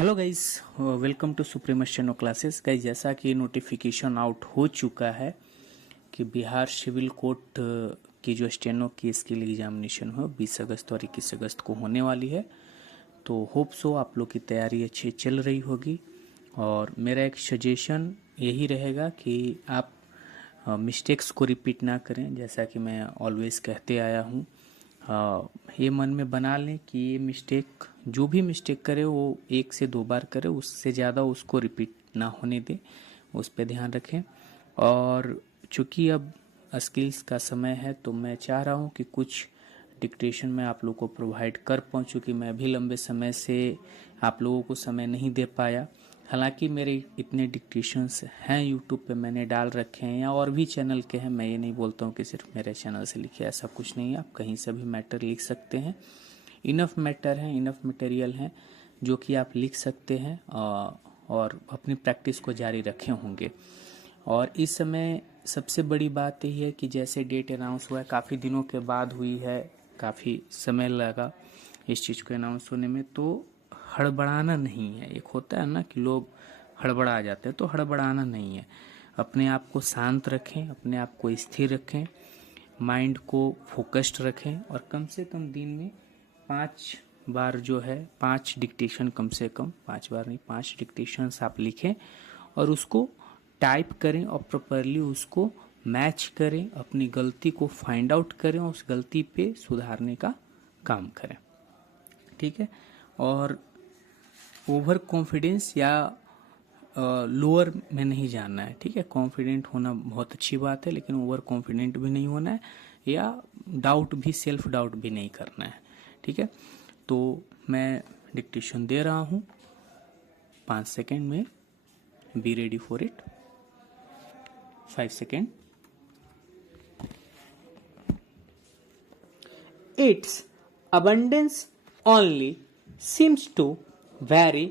Hello guys, welcome to supreme steno classes. Guys, जैसा कि notification out हो चुका है कि बिहार सिविल कोर्ट की जो स्टेनो की स्किल एग्जामिनेशन हो 20 अगस्त और 21 अगस्त को होने वाली है। तो होप सो आप लोग की तैयारी अच्छी चल रही होगी। और मेरा एक सजेशन यही रहेगा कि आप मिस्टेक्स को रिपीट ना करें। जैसा कि मैं ऑलवेज कहते आया हूँ, ये मन में बना लें कि ये मिस्टेक, जो भी मिस्टेक करे वो 1 से 2 बार करे, उससे ज़्यादा उसको रिपीट ना होने दें, उस पर ध्यान रखें। और चूँकि अब स्किल्स का समय है तो मैं चाह रहा हूँ कि कुछ डिक्टेशन मैं आप लोगों को प्रोवाइड कर पाऊँ, चूँकि मैं भी लंबे समय से आप लोगों को समय नहीं दे पाया। हालांकि मेरे इतने डिक्टेशंस हैं यूट्यूब पे, मैंने डाल रखे हैं या और भी चैनल के हैं। मैं ये नहीं बोलता हूँ कि सिर्फ मेरे चैनल से लिखे, ऐसा कुछ नहीं है। आप कहीं से भी मैटर लिख सकते हैं। इनफ मैटर है, इनफ मटेरियल है जो कि आप लिख सकते हैं और अपनी प्रैक्टिस को जारी रखे होंगे। और इस समय सबसे बड़ी बात यही है कि जैसे डेट अनाउंस हुआ है, काफ़ी दिनों के बाद हुई है, काफ़ी समय लगा इस चीज़ को अनाउंस होने में, तो हड़बड़ाना नहीं है। एक होता है ना कि लोग हड़बड़ा जाते हैं, तो हड़बड़ाना नहीं है। अपने आप को शांत रखें, अपने आप को स्थिर रखें, माइंड को फोकस्ड रखें और कम से कम दिन में 5 बार जो है 5 डिक्टेशन, कम से कम 5 बार नहीं 5 डिक्टेशंस आप लिखें और उसको टाइप करें और प्रॉपरली उसको मैच करें, अपनी गलती को फाइंड आउट करें और उस गलती पे सुधारने का काम करें। ठीक है। और ओवर कॉन्फिडेंस या लोअर में नहीं जाना है। ठीक है, कॉन्फिडेंट होना बहुत अच्छी बात है, लेकिन ओवर कॉन्फिडेंट भी नहीं होना है या डाउट भी, सेल्फ डाउट भी नहीं करना है। ठीक है, तो मैं डिक्टेशन दे रहा हूँ 5 सेकेंड में। Be ready for it. 5 second. Its abundance only seems to vary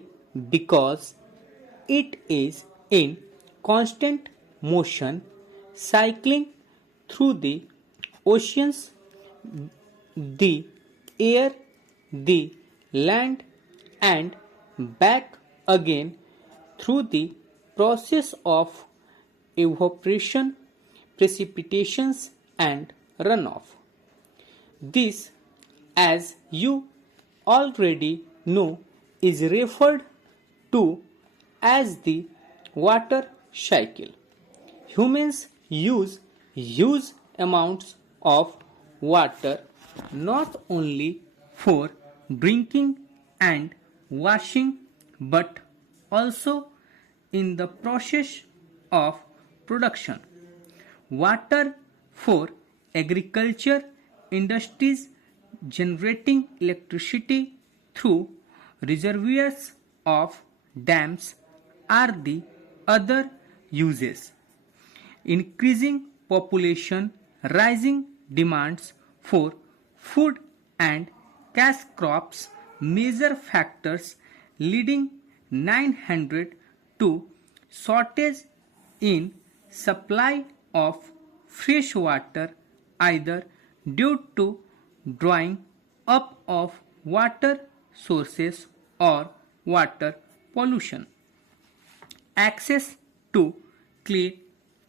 because it is in constant motion, cycling through the oceans, the air, the land, and back again through the process of evaporation, precipitations, and runoff. This, as you already know, is referred to as the water cycle. Humans use huge amounts of water not only for drinking and washing but also in the process of production. Water for agriculture, industries generating electricity through reservoirs of dams are the other uses. Increasing population, rising demands for food and cash crops, major factors leading 900 to shortage in supply of fresh water, either due to drying up of water sources or water pollution. Access to clean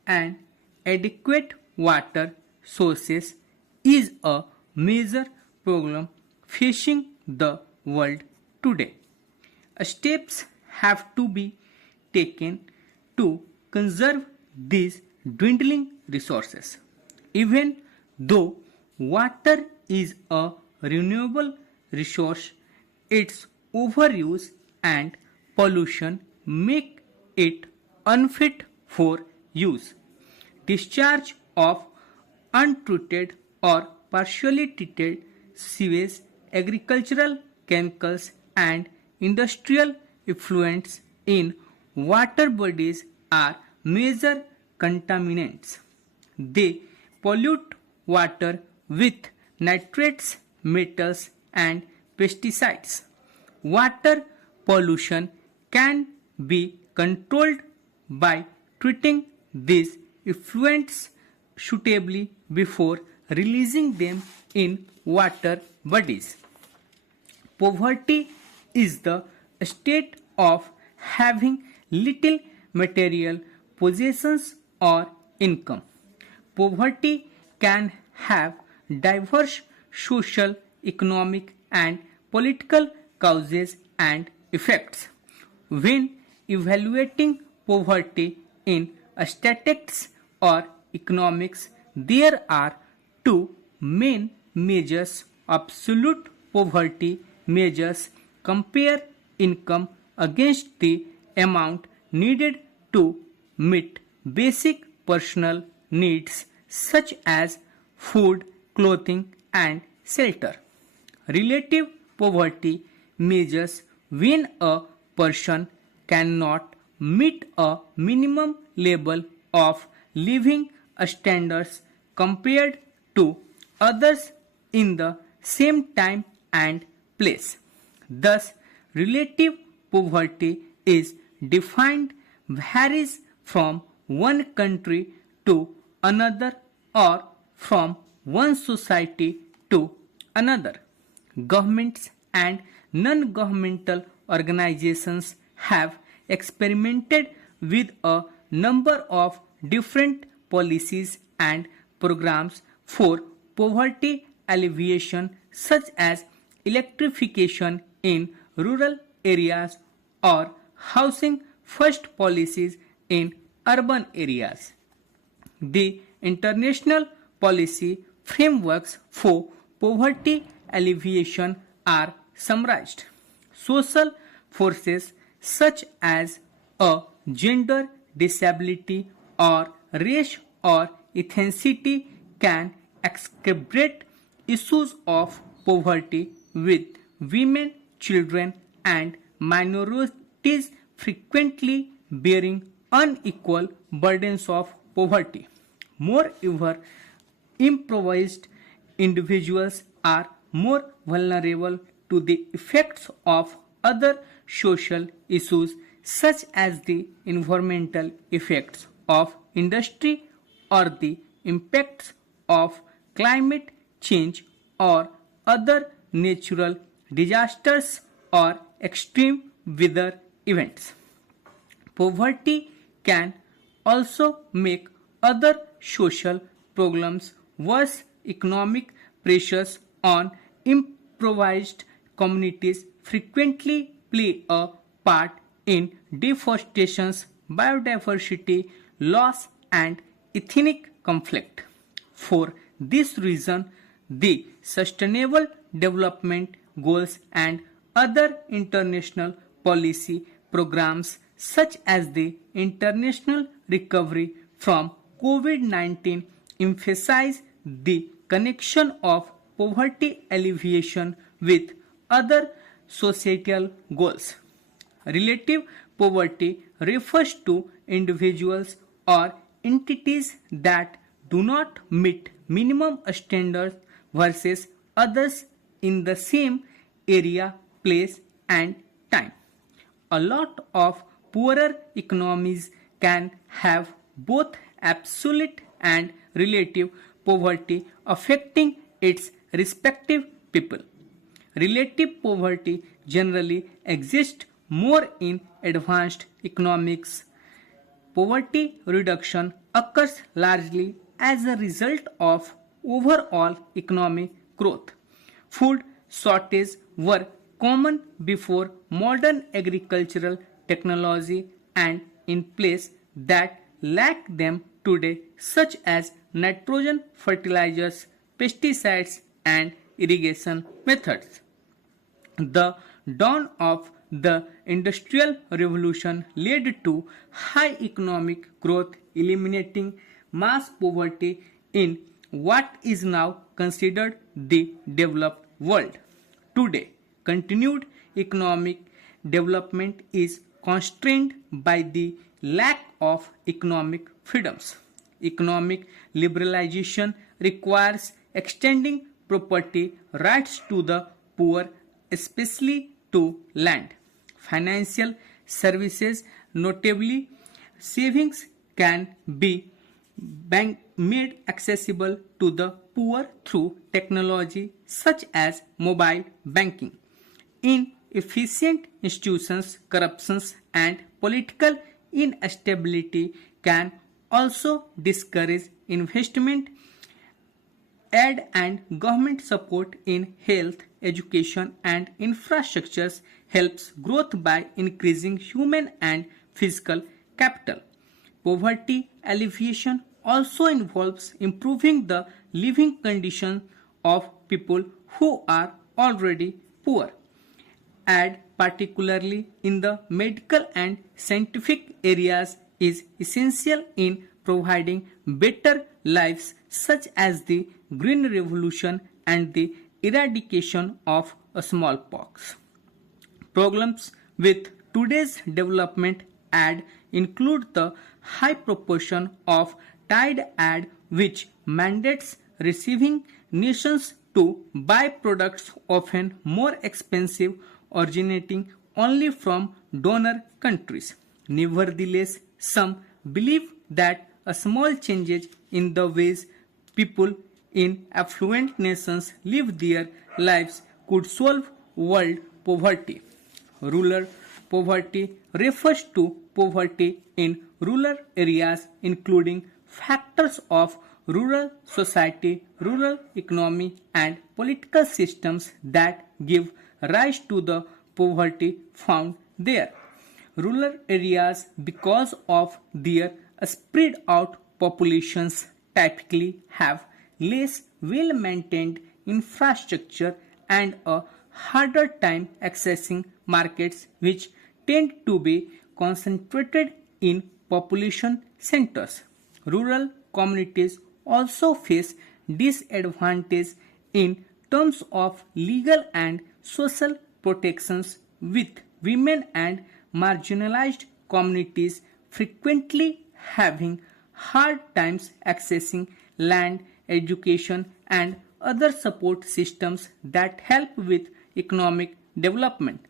and adequate water sources is a major problem facing the world today. Steps have to be taken to conserve these dwindling resources. Even though water is a renewable resource, its overuse and pollution make it unfit for use. Discharge of untreated or partially treated sewage, agricultural chemicals, and industrial effluents in water bodies are major contaminants. They pollute water with nitrates, metals, and pesticides. Water pollution can be controlled by treating these effluents suitably before releasing them in water bodies. Poverty is the state of having little material possessions or income. Poverty can have diverse social, economic, and political causes and effects. When evaluating poverty in statistics or economics, there are two main measures. Absolute poverty measures compare income against the amount needed to meet basic personal needs such as food, clothing, and shelter. Relative poverty measures when a person cannot meet a minimum level of living standards compared to others in the same time and place. Thus, relative poverty is defined varies from one country to another or from one society to another. Governments and non-governmental organizations have experimented with a number of different policies and programs for poverty alleviation, such as electrification in rural areas or housing first policies in urban areas. The international policy frameworks for poverty alleviation are summarized. Social forces such as a gender, disability, or race or ethnicity can exacerbate issues of poverty, with women, children, and minorities frequently bearing unequal burdens of poverty. Moreover, impoverished individuals are more vulnerable to the effects of other social issues such as the environmental effects of industry or the impacts of climate change or other natural disasters or extreme weather events. Poverty can also make other social problems worse. Economic pressures on impoverished communities frequently play a part in deforestation, biodiversity loss, and ethnic conflict. For this reason, the Sustainable Development Goals and other international policy programs such as the International Recovery from COVID-19 emphasize the connection of poverty alleviation with other societal goals. Relative poverty refers to individuals or entities that do not meet minimum standards versus others in the same area, place, and time. A lot of poorer economies can have both absolute and relative poverty affecting its respective people. Relative poverty generally exists more in advanced economics. Poverty reduction occurs largely as a result of overall economic growth. Food shortages were common before modern agricultural technology and in place that lack them today, such as nitrogen fertilizers, pesticides, and irrigation methods. The dawn of the Industrial Revolution led to high economic growth, eliminating mass poverty in what is now considered the developed world. Today, continued economic development is constrained by the lack of economic freedoms. Economic liberalization requires extending property rights to the poor, especially to land. Financial services, notably savings, can be made accessible to the poor through technology such as mobile banking. In efficient institutions, corruptions, and political instability can also discourage investment. Aid and government support in health, education, and infrastructures helps growth by increasing human and physical capital. Poverty alleviation also involves improving the living conditions of people who are already poor. Aid, particularly in the medical and scientific areas, is essential in providing better lives, such as the Green Revolution and the eradication of smallpox. Problems with today's development aid include the high proportion of tied aid, which mandates receiving nations to buy products often more expensive, originating only from donor countries. Nevertheless, some believe that a small changes in the ways people in affluent nations live their lives could solve world poverty. Rural poverty refers to poverty in rural areas, including factors of rural society, rural economy, and political systems that give rise to the poverty found there. Rural areas, because of their spread out populations, typically have less well maintained infrastructure and a harder time accessing markets, which tend to be concentrated in population centers. Rural communities also face disadvantage in terms of legal and social protections, with women and marginalized communities frequently having hard times accessing land, education, and other support systems that help with economic development.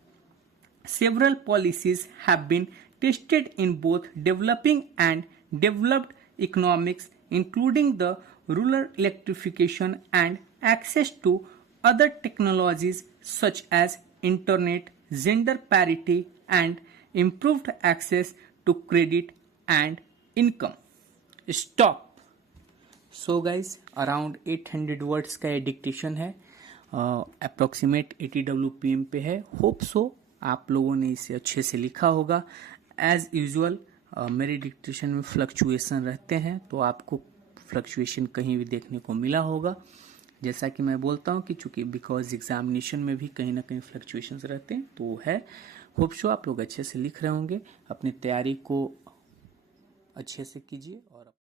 Several policies have been tested in both developing and developed economics, including the rural electrification and access to other technologies such as internet, gender parity, and improved access to credit and income. Stop. So guys around 800 words का ये dictation है, approximate 80 WPM पे है. Hope so आप लोगों ने इसे अच्छे से लिखा होगा. एज यूजुअल मेरे डिक्टेशन में फ्लक्चुएशन रहते हैं, तो आपको फ्लक्चुएशन कहीं भी देखने को मिला होगा. जैसा कि मैं बोलता हूँ कि चूंकि बिकॉज एग्जामिनेशन में भी कहीं ना कहीं फ्लक्चुएशंस रहते हैं, तो वो है. होप सो आप लोग अच्छे से लिख रहे होंगे. अपनी तैयारी को अच्छे से कीजिए और